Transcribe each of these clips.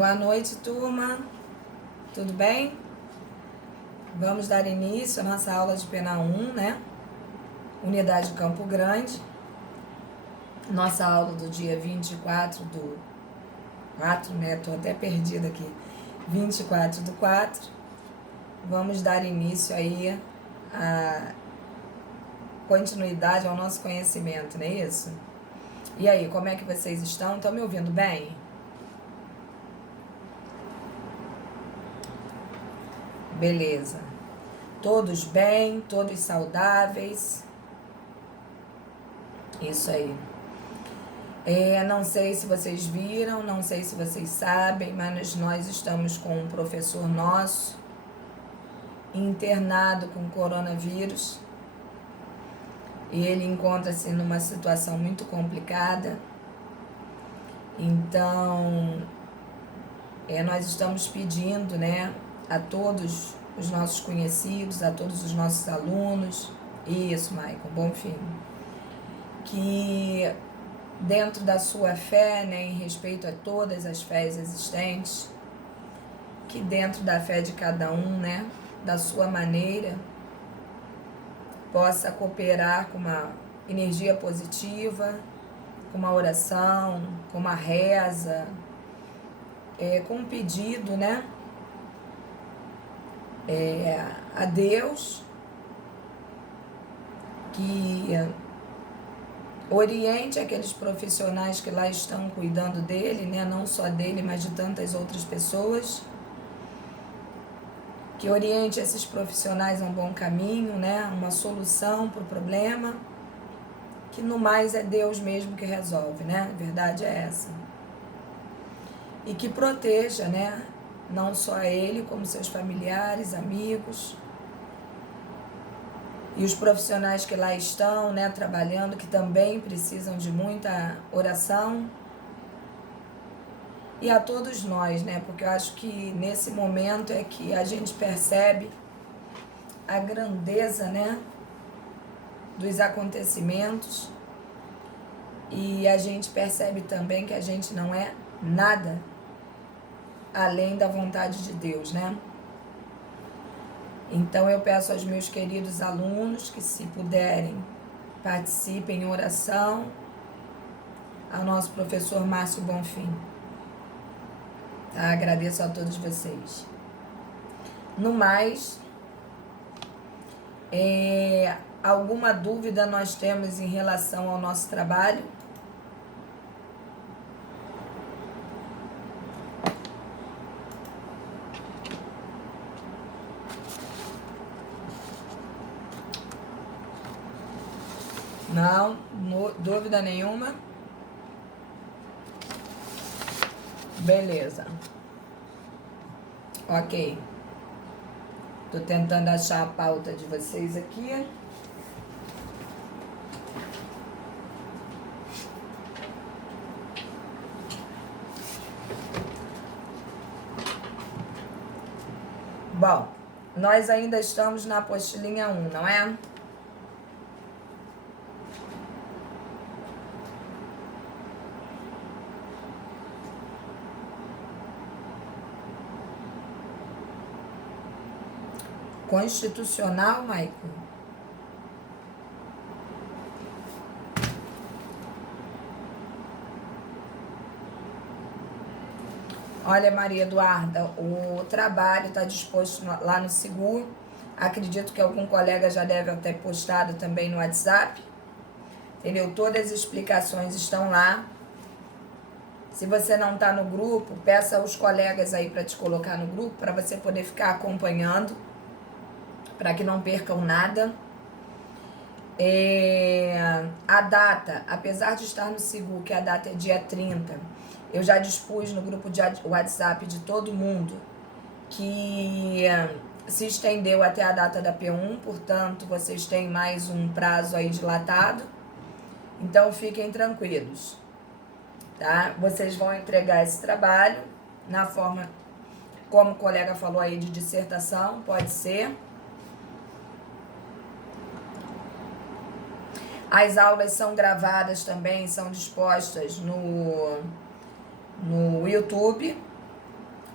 Boa noite, turma. Tudo bem? Vamos dar início à nossa aula de Pena 1, né? Unidade Campo Grande. Nossa aula do dia 24 do 4, né? Tô até perdida aqui. 24 do 4. Vamos dar início aí a continuidade ao nosso conhecimento, não é isso? E aí, como é que vocês estão? Estão me ouvindo bem? Beleza. Todos bem, todos saudáveis. Isso aí. Não sei se vocês viram, não sei se vocês sabem, mas nós estamos com um professor nosso internado com coronavírus. E ele encontra-se numa situação muito complicada. Então, nós estamos pedindo, né, a todos os nossos conhecidos, a todos os nossos alunos, isso, Maicon, bom fim, que dentro da sua fé, né, em respeito a todas as fés existentes, que dentro da fé de cada um, né, da sua maneira, possa cooperar com uma energia positiva, com uma oração, com uma reza, com um pedido, né, a Deus que oriente aqueles profissionais que lá estão cuidando dele, né, não só dele, mas de tantas outras pessoas, que oriente esses profissionais a um bom caminho, né, uma solução para o problema, que no mais é Deus mesmo que resolve, né, a verdade é essa. E que proteja, né, não só ele, como seus familiares, amigos, e os profissionais que lá estão, né, trabalhando, que também precisam de muita oração. E a todos nós, né, porque eu acho que nesse momento é que a gente percebe a grandeza, né, dos acontecimentos, e a gente percebe também que a gente não é nada além da vontade de Deus, né? Então eu peço aos meus queridos alunos que, se puderem, participem em oração ao nosso professor Márcio Bonfim. Tá? Agradeço a todos vocês. No mais, alguma dúvida nós temos em relação ao nosso trabalho? Não, dúvida nenhuma? Beleza. Ok. Tô tentando achar a pauta de vocês aqui. Bom, nós ainda estamos na apostilinha 1, não é? Constitucional, Maicon? Olha, Maria Eduarda, o trabalho está disposto lá no Seguro. Acredito que algum colega já deve ter postado também no WhatsApp. Entendeu? Todas as explicações estão lá. Se você não está no grupo, peça aos colegas aí para te colocar no grupo, para você poder ficar acompanhando, para que não percam nada. A data, apesar de estar no Seguro, que a data é dia 30, eu já dispus no grupo de WhatsApp de todo mundo que se estendeu até a data da P1, portanto, vocês têm mais um prazo aí dilatado. Então, fiquem tranquilos, tá? Vocês vão entregar esse trabalho na forma, como o colega falou aí, de dissertação, pode ser. As aulas são gravadas também, são dispostas no YouTube,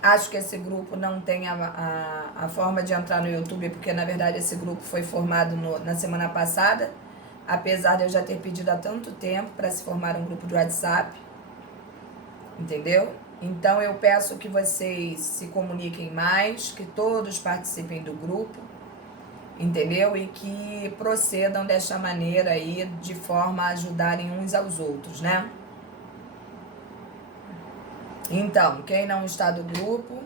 Acho que esse grupo não tem a forma de entrar no YouTube, porque na verdade esse grupo foi formado na semana passada, apesar de eu já ter pedido há tanto tempo para se formar um grupo de WhatsApp, entendeu? Então eu peço que vocês se comuniquem mais, que todos participem do grupo, entendeu? E que procedam desta maneira aí, de forma a ajudarem uns aos outros, né? Então, quem não está do grupo,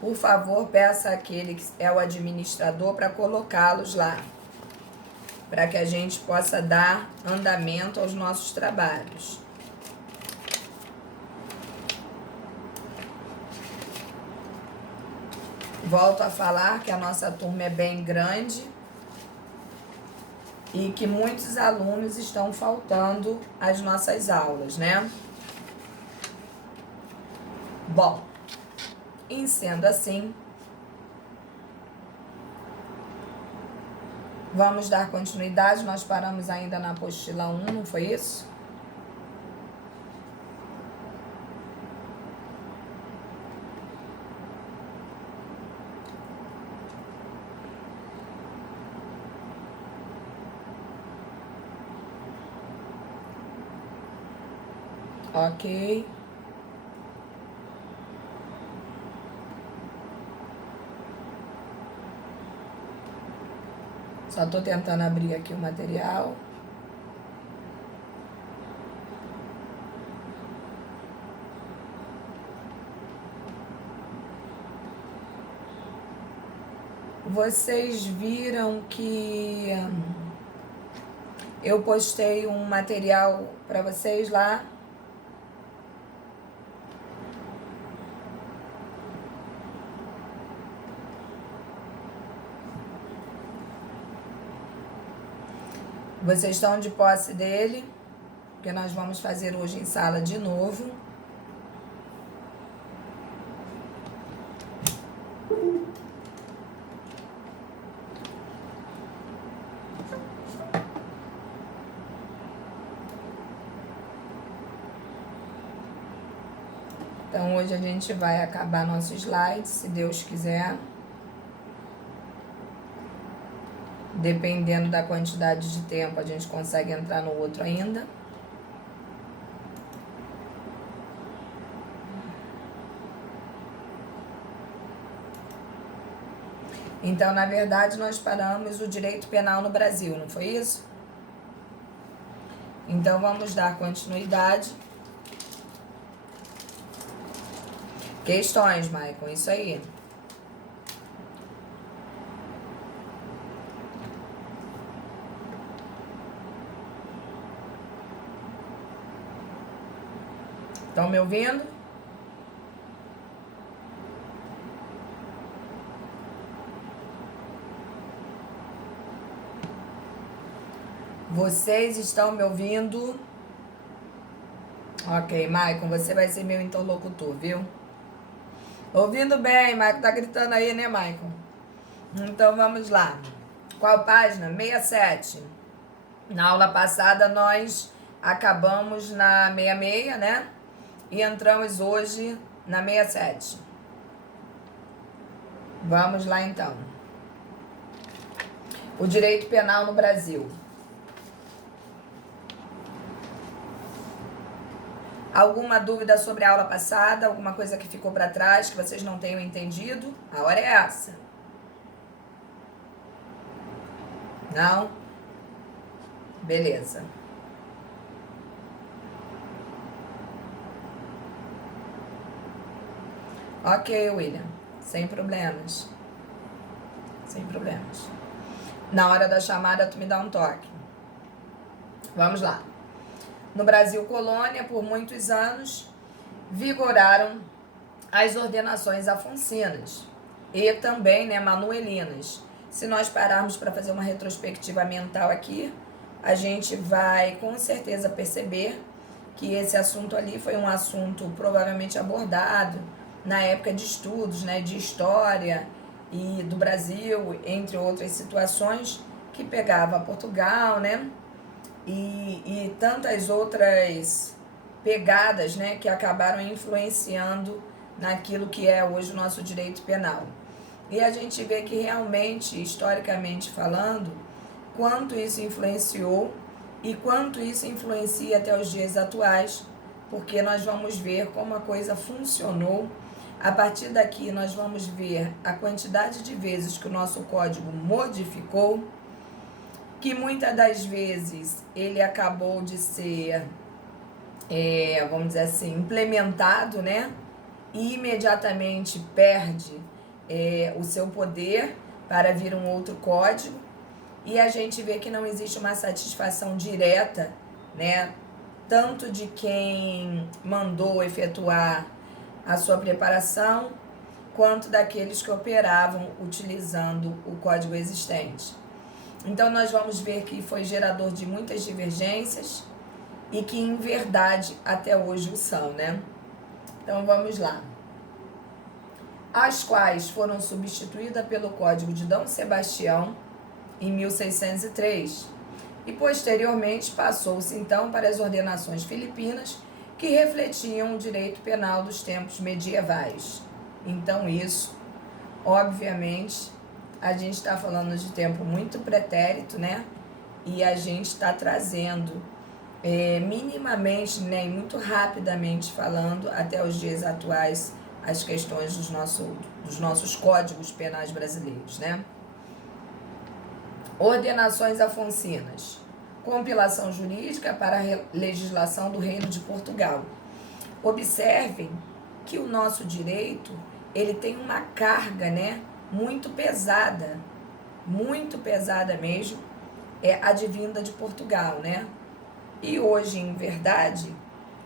por favor, peça àquele que é o administrador para colocá-los lá, para que a gente possa dar andamento aos nossos trabalhos. Volto a falar que a nossa turma é bem grande e que muitos alunos estão faltando às nossas aulas, né? Bom, em sendo assim, vamos dar continuidade. Nós paramos ainda na apostila 1, não foi isso? Ok. Só estou tentando abrir aqui o material. Vocês viram que eu postei um material para vocês lá? Vocês estão de posse dele, porque nós vamos fazer hoje em sala de novo. Então hoje a gente vai acabar nosso slide, se Deus quiser. Dependendo da quantidade de tempo, a gente consegue entrar no outro ainda. Então, na verdade, nós paramos o direito penal no Brasil, não foi isso? Então, vamos dar continuidade. Questões, Maicon, isso aí. Estão me ouvindo? Vocês estão me ouvindo? Ok, Maicon, você vai ser meu interlocutor, viu? Ouvindo bem, Maicon, tá gritando aí, né, Maicon? Então, vamos lá. Qual página? 67. Na aula passada, nós acabamos na 66, né? E entramos hoje na 67. Vamos lá, então. O direito penal no Brasil. Alguma dúvida sobre a aula passada? Alguma coisa que ficou para trás que vocês não tenham entendido? A hora é essa. Não? Beleza. Ok, William. Sem problemas. Sem problemas. Na hora da chamada, tu me dá um toque. Vamos lá. No Brasil colônia, por muitos anos, vigoraram as ordenações afonsinas e também, né, manuelinas. Se nós pararmos para fazer uma retrospectiva mental aqui, a gente vai com certeza perceber que esse assunto ali foi um assunto provavelmente abordado na época de estudos, né, de história e do Brasil, entre outras situações, que pegava Portugal, né, e tantas outras pegadas, né, que acabaram influenciando naquilo que é hoje o nosso direito penal. E a gente vê que realmente, historicamente falando, quanto isso influenciou e quanto isso influencia até os dias atuais, porque nós vamos ver como a coisa funcionou. A partir daqui, nós vamos ver a quantidade de vezes que o nosso código modificou, que muitas das vezes ele acabou de ser, vamos dizer assim, implementado, né? E imediatamente perde o seu poder para vir um outro código. E a gente vê que não existe uma satisfação direta, né? Tanto de quem mandou efetuar a sua preparação, quanto daqueles que operavam utilizando o código existente. Então, nós vamos ver que foi gerador de muitas divergências e que, em verdade, até hoje o são, né? Então, vamos lá. As quais foram substituídas pelo Código de D. Sebastião, em 1603, e posteriormente passou-se, então, para as ordenações filipinas, que refletiam o direito penal dos tempos medievais. Então, isso, obviamente, a gente está falando de tempo muito pretérito, né? E a gente está trazendo minimamente, né, e muito rapidamente falando, até os dias atuais, as questões dos nossos códigos penais brasileiros, né? Ordenações afonsinas. Compilação jurídica para a legislação do Reino de Portugal. Observem que o nosso direito, ele tem uma carga, né, muito pesada mesmo, advinda de Portugal, né? E hoje, em verdade,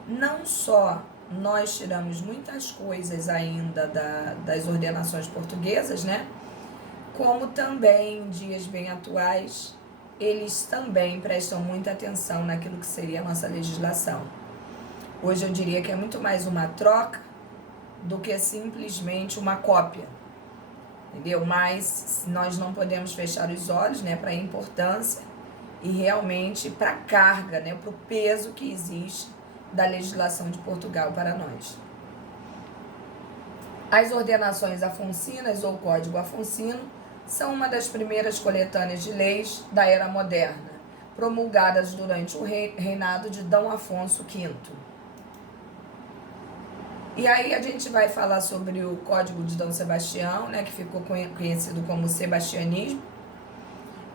não só nós tiramos muitas coisas ainda das ordenações portuguesas, né? Como também, em dias bem atuais, eles também prestam muita atenção naquilo que seria a nossa legislação. Hoje eu diria que é muito mais uma troca do que simplesmente uma cópia, entendeu? Mas nós não podemos fechar os olhos, né, para a importância e realmente para a carga, né, para o peso que existe da legislação de Portugal para nós. As ordenações afonsinas ou Código Afonsino são uma das primeiras coletâneas de leis da era moderna, promulgadas durante o reinado de D. Afonso V. E aí a gente vai falar sobre o Código de D. Sebastião, né, que ficou conhecido como sebastianismo.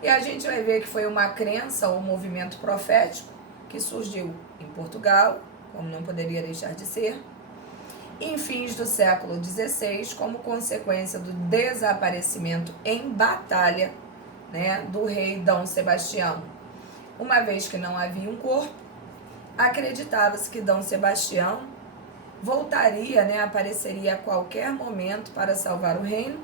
E a gente vai ver que foi uma crença ou movimento profético que surgiu em Portugal, como não poderia deixar de ser, em fins do século XVI, como consequência do desaparecimento em batalha, né, do rei D. Sebastião. Uma vez que não havia um corpo, acreditava-se que D. Sebastião voltaria, né, apareceria a qualquer momento para salvar o reino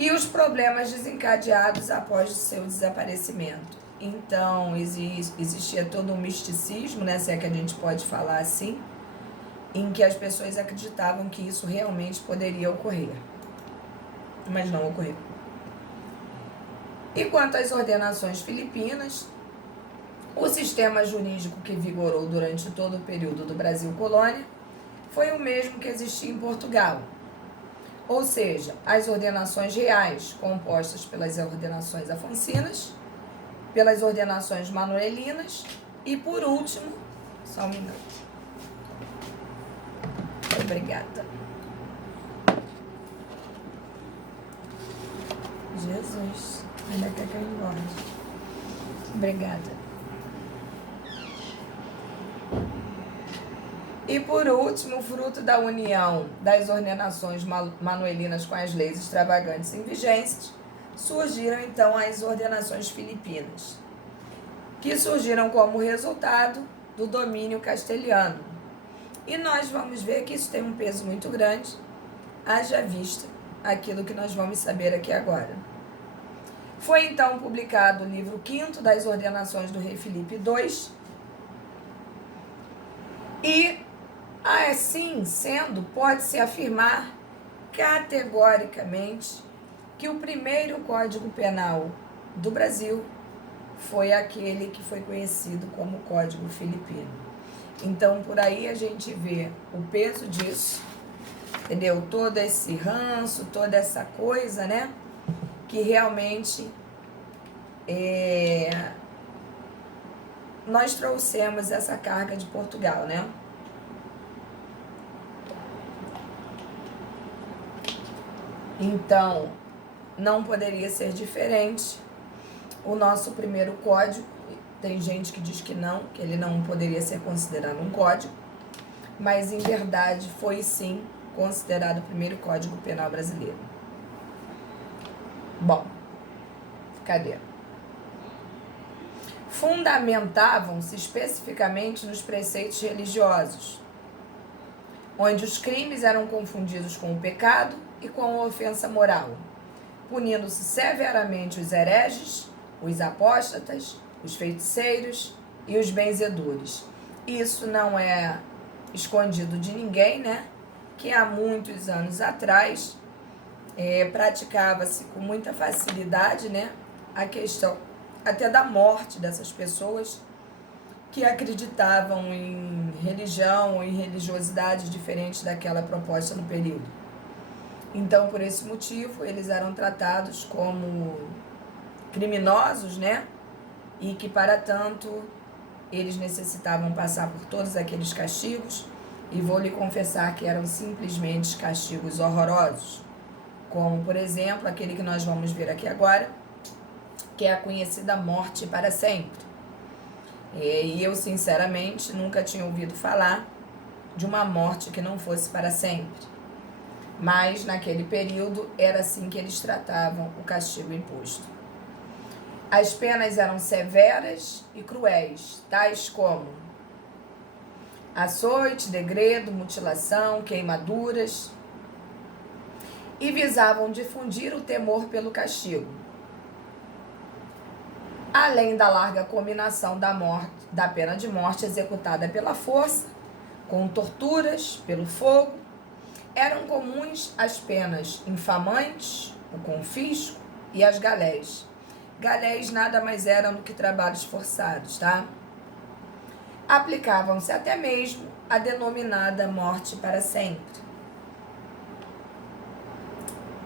e os problemas desencadeados após o seu desaparecimento. Então, existia todo um misticismo, né, se é que a gente pode falar assim, em que as pessoas acreditavam que isso realmente poderia ocorrer, mas não ocorreu. E quanto às ordenações filipinas, o sistema jurídico que vigorou durante todo o período do Brasil colônia foi o mesmo que existia em Portugal, ou seja, as ordenações reais, compostas pelas ordenações afonsinas, pelas ordenações manuelinas e, por último, só um minuto. Obrigada. Jesus, ainda quer que eu engorde. Obrigada. E por último, fruto da união das ordenações manuelinas com as leis extravagantes em vigência, surgiram então as ordenações filipinas, que surgiram como resultado do domínio castelhano. E nós vamos ver que isso tem um peso muito grande, haja vista aquilo que nós vamos saber aqui agora. Foi então publicado o livro 5º das ordenações do rei Filipe II, e assim sendo, pode-se afirmar categoricamente que o primeiro Código Penal do Brasil foi aquele que foi conhecido como Código Filipino. Então, por aí a gente vê o peso disso, entendeu? Todo esse ranço, toda essa coisa, né? Que realmente nós trouxemos essa carga de Portugal, né? Então, não poderia ser diferente. O nosso primeiro código, tem gente que diz que não, que ele não poderia ser considerado um código, mas em verdade foi sim considerado o primeiro Código Penal brasileiro. Bom, cadê? Fundamentavam-se especificamente nos preceitos religiosos, onde os crimes eram confundidos com o pecado e com a ofensa moral, punindo-se severamente os hereges, os apóstatas, os feiticeiros e os benzedores. Isso não é escondido de ninguém, né? Que há muitos anos atrás praticava-se com muita facilidade, né? A questão até da morte dessas pessoas que acreditavam em religião ou em religiosidade diferente daquela proposta no período. Então, por esse motivo, eles eram tratados como criminosos, né? E que, para tanto, eles necessitavam passar por todos aqueles castigos, e vou lhe confessar que eram simplesmente castigos horrorosos, como, por exemplo, aquele que nós vamos ver aqui agora, que é a conhecida morte para sempre. E eu, sinceramente, nunca tinha ouvido falar de uma morte que não fosse para sempre. Mas, naquele período, era assim que eles tratavam o castigo imposto. As penas eram severas e cruéis, tais como açoite, degredo, mutilação, queimaduras, e visavam difundir o temor pelo castigo, além da larga combinação da pena de morte executada pela força, com torturas, pelo fogo. Eram comuns as penas infamantes, o confisco e as galés. Galés nada mais eram do que trabalhos forçados, tá? Aplicavam-se até mesmo a denominada morte para sempre.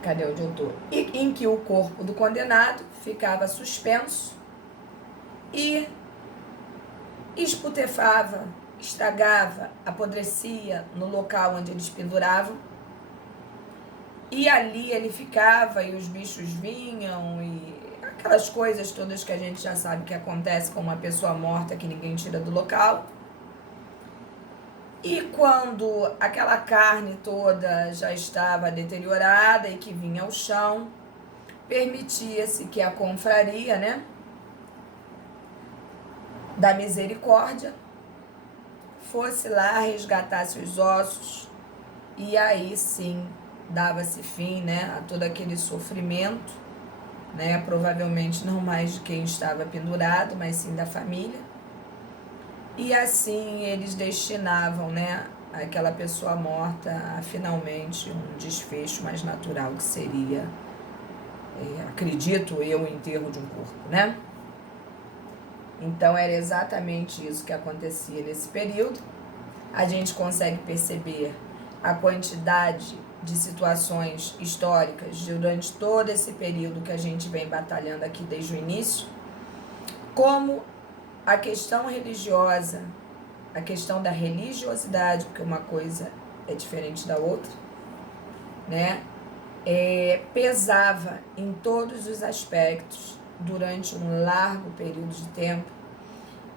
Cadê onde eu tô? Em que o corpo do condenado ficava suspenso e esputefava, estragava, apodrecia no local onde eles penduravam. E ali ele ficava e os bichos vinham e aquelas coisas todas que a gente já sabe que acontece com uma pessoa morta que ninguém tira do local. E quando aquela carne toda já estava deteriorada e que vinha ao chão, permitia-se que a confraria, né, da misericórdia fosse lá, resgatasse os ossos, e aí sim dava-se fim, né, a todo aquele sofrimento, né, provavelmente não mais de quem estava pendurado, mas sim da família. E assim eles destinavam, né, aquela pessoa morta a finalmente um desfecho mais natural, que seria, acredito eu, o enterro de um corpo, né? Então era exatamente isso que acontecia nesse período. A gente consegue perceber a quantidade de situações históricas durante todo esse período que a gente vem batalhando aqui desde o início, como a questão religiosa, a questão da religiosidade, porque uma coisa é diferente da outra, né? Pesava em todos os aspectos durante um largo período de tempo,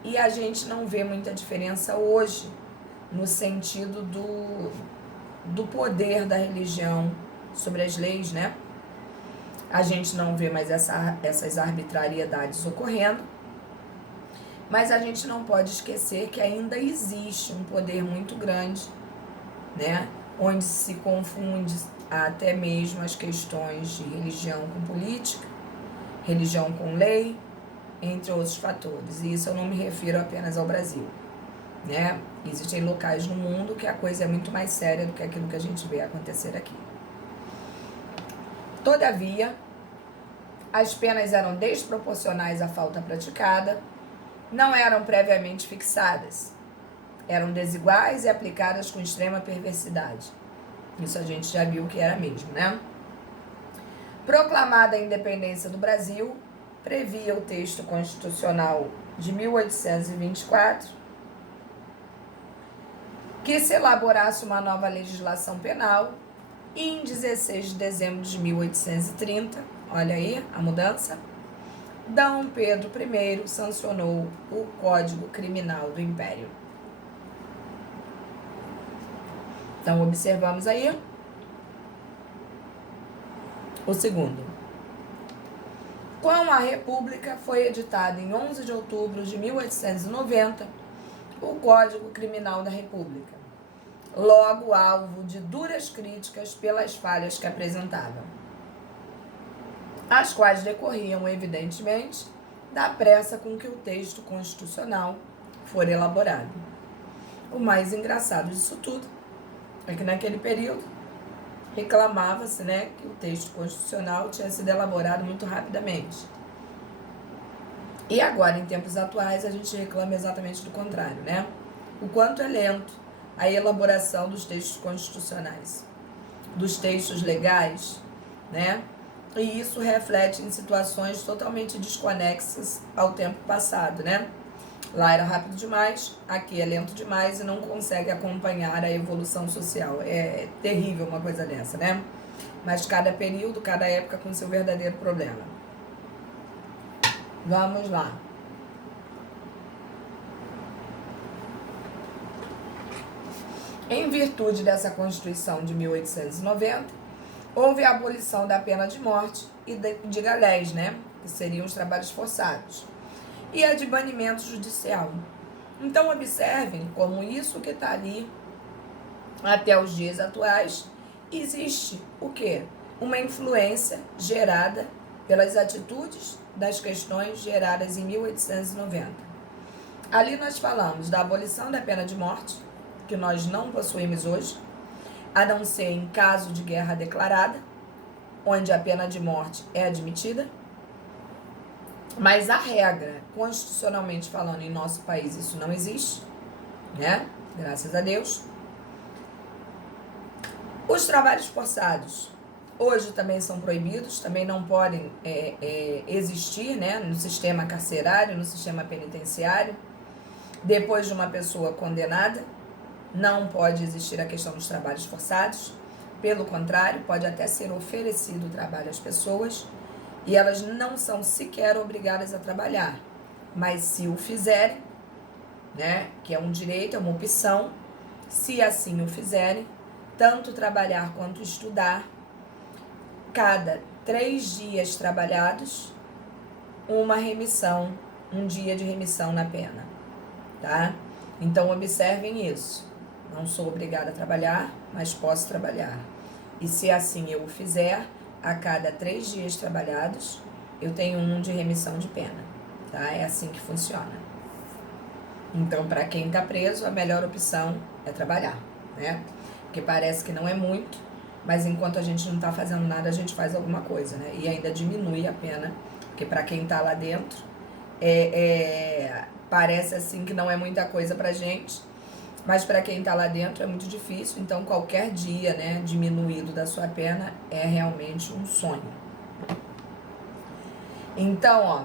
e a gente não vê muita diferença hoje no sentido do poder da religião sobre as leis, né? A gente não vê mais essas arbitrariedades ocorrendo, mas a gente não pode esquecer que ainda existe um poder muito grande, né? Onde se confunde até mesmo as questões de religião com política, religião com lei, entre outros fatores. E isso eu não me refiro apenas ao Brasil, né? Existem locais no mundo que a coisa é muito mais séria do que aquilo que a gente vê acontecer aqui. Todavia, as penas eram desproporcionais à falta praticada, não eram previamente fixadas, eram desiguais e aplicadas com extrema perversidade. Isso a gente já viu que era mesmo, né? Proclamada a independência do Brasil, previa o texto constitucional de 1824 que se elaborasse uma nova legislação penal e em 16 de dezembro de 1830, olha aí a mudança, D. Pedro I sancionou o Código Criminal do Império. Então, observamos aí o segundo. Com a República, foi editado em 11 de outubro de 1890 o Código Criminal da República, logo alvo de duras críticas pelas falhas que apresentava, as quais decorriam, evidentemente, da pressa com que o texto constitucional for elaborado. O mais engraçado disso tudo é que naquele período reclamava-se, né, que o texto constitucional tinha sido elaborado muito rapidamente. E agora, em tempos atuais, a gente reclama exatamente do contrário, né? O quanto é lento a elaboração dos textos constitucionais, dos textos legais, né? E isso reflete em situações totalmente desconexas ao tempo passado, né? Lá era rápido demais, aqui é lento demais e não consegue acompanhar a evolução social. É terrível uma coisa dessa, né? Mas cada período, cada época com seu verdadeiro problema. Vamos lá. Em virtude dessa Constituição de 1890, houve a abolição da pena de morte e de galés, né? Que seriam os trabalhos forçados. E a de banimento judicial. Então, observem como isso que está ali até os dias atuais, existe o quê? Uma influência gerada pelas atitudes das questões geradas em 1890. Ali nós falamos da abolição da pena de morte, que nós não possuímos hoje, a não ser em caso de guerra declarada, onde a pena de morte é admitida. Mas a regra, constitucionalmente falando, em nosso país, isso não existe, né? Graças a Deus. Os trabalhos forçados hoje também são proibidos, também não podem existir, né? No sistema carcerário, no sistema penitenciário. Depois de uma pessoa condenada, não pode existir a questão dos trabalhos forçados. Pelo contrário, pode até ser oferecido o trabalho às pessoas, e elas não são sequer obrigadas a trabalhar. Mas se o fizerem, né, que é um direito, é uma opção, se assim o fizerem, tanto trabalhar quanto estudar, cada 3 dias trabalhados, uma remissão, um dia de remissão na pena, tá? Então, observem isso. Não sou obrigada a trabalhar, mas posso trabalhar. E se assim eu o fizer, a cada 3 dias trabalhados, eu tenho um de remissão de pena, tá? É assim que funciona. Então, para quem está preso, a melhor opção é trabalhar, né? Porque parece que não é muito, mas enquanto a gente não está fazendo nada, a gente faz alguma coisa, né? E ainda diminui a pena, porque para quem está lá dentro, parece assim que não é muita coisa pra gente, mas para quem está lá dentro é muito difícil. Então, qualquer dia, né, diminuído da sua pena é realmente um sonho. Então, ó,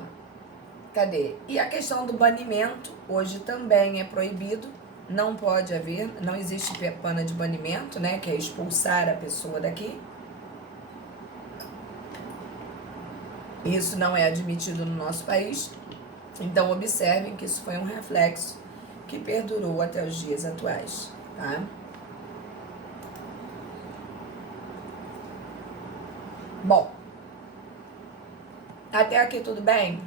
cadê? E a questão do banimento, hoje também é proibido. Não pode haver, não existe pena de banimento, né, que é expulsar a pessoa daqui. Isso não é admitido no nosso país. Então, observem que isso foi um reflexo que perdurou até os dias atuais, tá? Bom, até aqui tudo bem?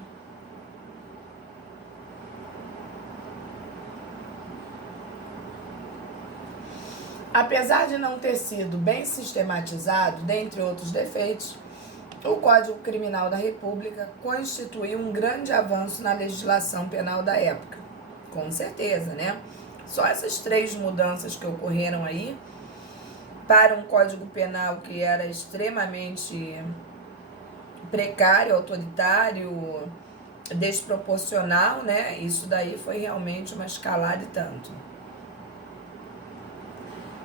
Apesar de não ter sido bem sistematizado, dentre outros defeitos, o Código Criminal da República constituiu um grande avanço na legislação penal da época. Com certeza, né? Só essas 3 mudanças que ocorreram aí, para um Código Penal que era extremamente precário, autoritário, desproporcional, né? Isso daí foi realmente uma escalada e tanto.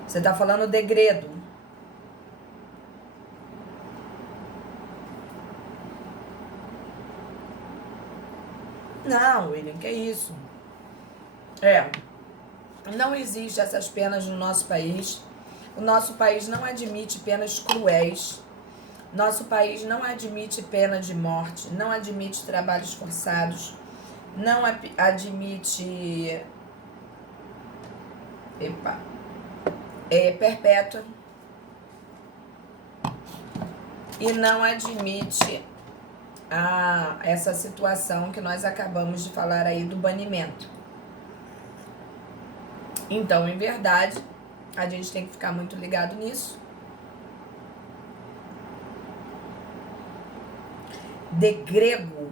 Você está falando degredo, Não, William, que isso? Não existe essas penas no nosso país. O nosso país não admite penas cruéis. Nosso país não admite pena de morte, não admite trabalhos forçados, não admite perpétua e não admite essa situação que nós acabamos de falar aí do banimento. Então, em verdade, a gente tem que ficar muito ligado nisso. De grego.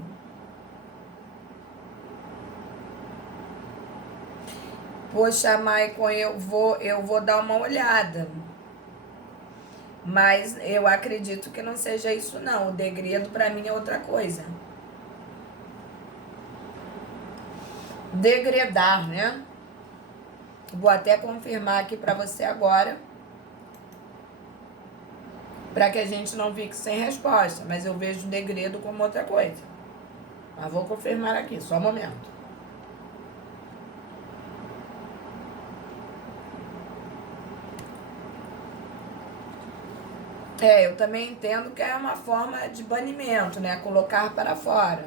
Poxa, Maicon, eu vou dar uma olhada. Mas eu acredito que não seja isso, não. O degredo, para mim, é outra coisa. Degredar, né? Vou até confirmar aqui para você agora. Para que a gente não fique sem resposta. Mas eu vejo o degredo como outra coisa. Mas vou confirmar aqui, só um momento. Eu também entendo que é uma forma de banimento, né? Colocar para fora.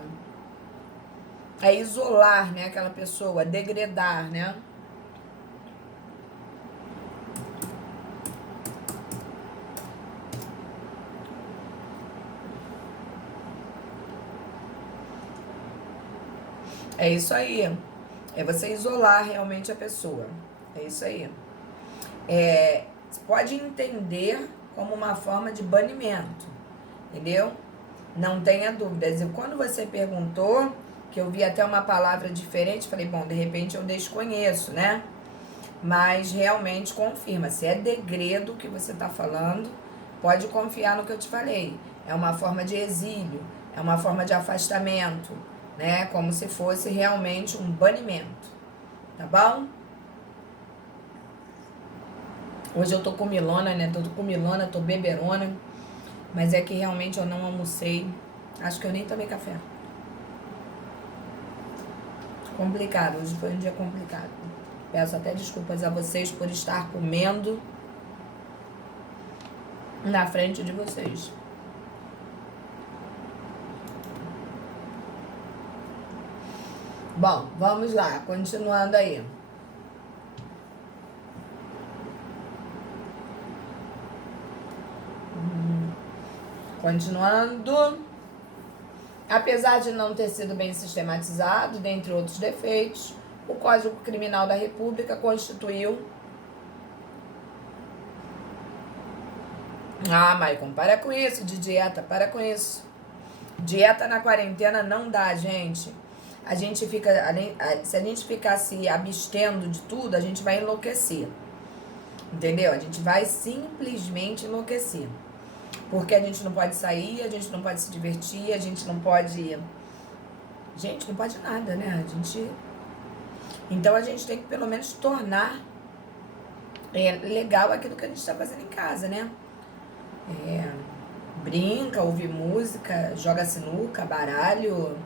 É isolar, né, aquela pessoa, degradar, né? É isso aí. É você isolar realmente a pessoa. É isso aí. Você pode entender como uma forma de banimento, entendeu? Não tenha dúvidas. E quando você perguntou, que eu vi até uma palavra diferente, falei, bom, de repente eu desconheço, né? Mas realmente confirma. Se é degredo que você está falando, pode confiar no que eu te falei. É uma forma de exílio, é uma forma de afastamento, né? Como se fosse realmente um banimento, tá bom? Hoje eu tô comilona, né? Tô comilona, tô beberona. Mas é que realmente eu não almocei. Acho que eu nem tomei café. Complicado, hoje foi um dia complicado. Peço até desculpas a vocês por estar comendo na frente de vocês. Bom, vamos lá, continuando aí. Continuando. Apesar de não ter sido bem sistematizado, dentre outros defeitos, o Código Criminal da República constituiu... Maicon, para com isso, de dieta, para com isso. Dieta na quarentena não dá, gente. A gente fica, se a gente ficar se abstendo de tudo, a gente vai enlouquecer. Entendeu? A gente vai simplesmente enlouquecer. Porque a gente não pode sair, a gente não pode se divertir, a gente não pode... Gente, não pode nada, né? Então a gente tem que pelo menos tornar legal aquilo que a gente está fazendo em casa, né? Brinca, ouve música, joga sinuca, baralho.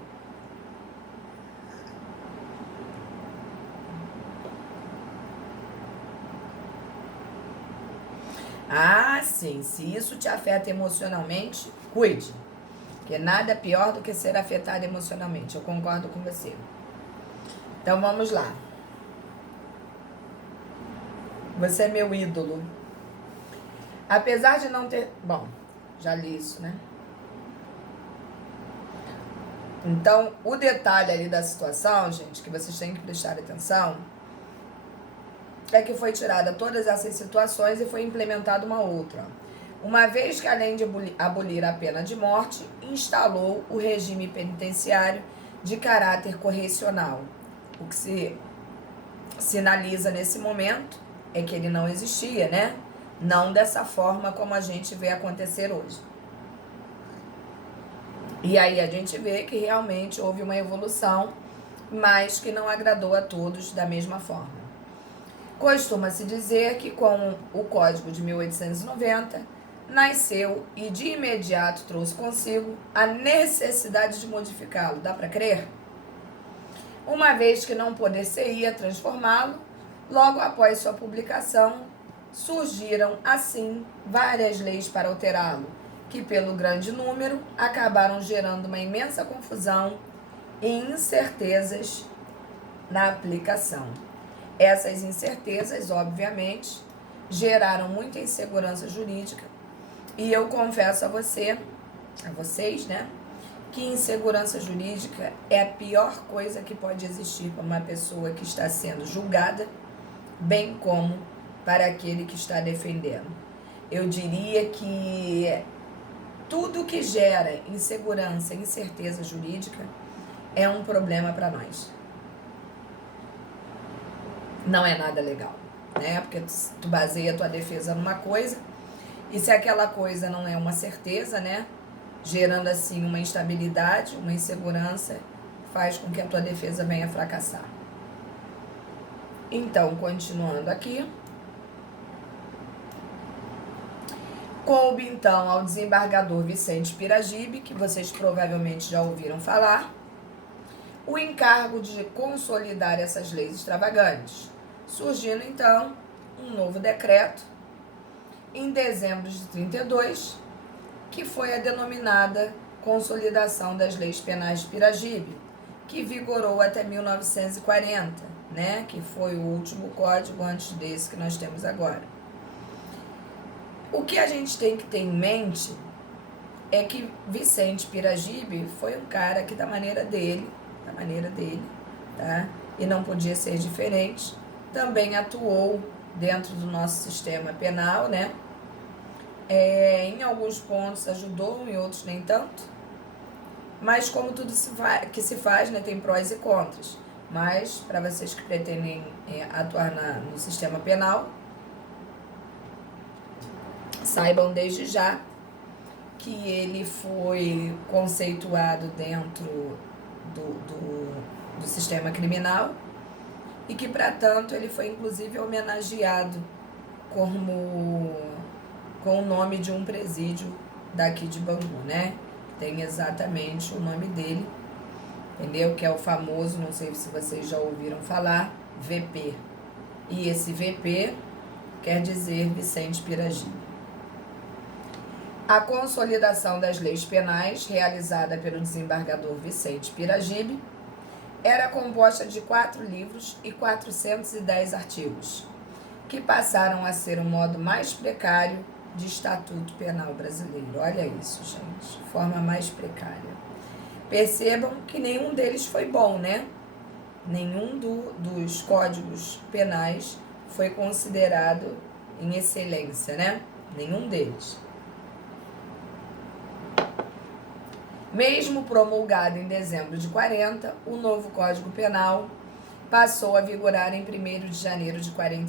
Sim, se isso te afeta emocionalmente, cuide. Porque nada é pior do que ser afetado emocionalmente. Eu concordo com você. Então vamos lá. Você é meu ídolo. Apesar de não ter... Bom, já li isso, né? Então, o detalhe ali da situação, gente, que vocês têm que prestar atenção, é que foi tirada todas essas situações e foi implementada uma outra. Uma vez que, além de abolir a pena de morte, instalou o regime penitenciário de caráter correcional. O que se sinaliza nesse momento é que ele não existia, né? Não dessa forma como a gente vê acontecer hoje. E aí a gente vê que realmente houve uma evolução, mas que não agradou a todos da mesma forma. Costuma-se dizer que com o Código de 1890, nasceu e de imediato trouxe consigo a necessidade de modificá-lo. Dá para crer? uma vez que não poder-se-ia transformá-lo, logo após sua publicação, surgiram, assim, várias leis para alterá-lo, que, pelo grande número, acabaram gerando uma imensa confusão e incertezas na aplicação. Essas incertezas, obviamente, geraram muita insegurança jurídica e eu confesso a vocês, né, que insegurança jurídica é a pior coisa que pode existir para uma pessoa que está sendo julgada, bem como para aquele que está defendendo. Eu diria que tudo que gera insegurança e incerteza jurídica é um problema para nós. Não é nada legal, né? Porque tu baseia a tua defesa numa coisa, e se aquela coisa não é uma certeza, né? Gerando assim uma instabilidade, uma insegurança, faz com que a tua defesa venha a fracassar. Então, continuando aqui. Coube então ao desembargador Vicente Piragibe, que vocês provavelmente já ouviram falar, o encargo de consolidar essas leis extravagantes, surgindo então um novo decreto em dezembro de 32, que foi a denominada Consolidação das Leis Penais de Piragibe, que vigorou até 1940, né, que foi o último código antes desse que nós temos agora. O que a gente tem que ter em mente é que Vicente Piragibe foi um cara que da maneira dele, tá? E não podia ser diferente, também atuou dentro do nosso sistema penal, né? Em alguns pontos ajudou, em outros nem tanto. Mas como tudo que se faz, né, tem prós e contras. Mas para vocês que pretendem atuar no sistema penal, saibam desde já que ele foi conceituado dentro do sistema criminal e que, para tanto, ele foi inclusive homenageado com o nome de um presídio daqui de Bangu, né? Tem exatamente o nome dele, entendeu? Que é o famoso, não sei se vocês já ouviram falar, VP. E esse VP quer dizer Vicente Piragibe. A consolidação das leis penais, realizada pelo desembargador Vicente Piragibe, era composta de 4 livros e 410 artigos, que passaram a ser o modo mais precário de estatuto penal brasileiro. Olha isso, gente, forma mais precária. Percebam que nenhum deles foi bom, né? Nenhum dos códigos penais foi considerado em excelência, né? Nenhum deles. Mesmo promulgado em dezembro de 40, o novo Código Penal passou a vigorar em 1º de janeiro de 40.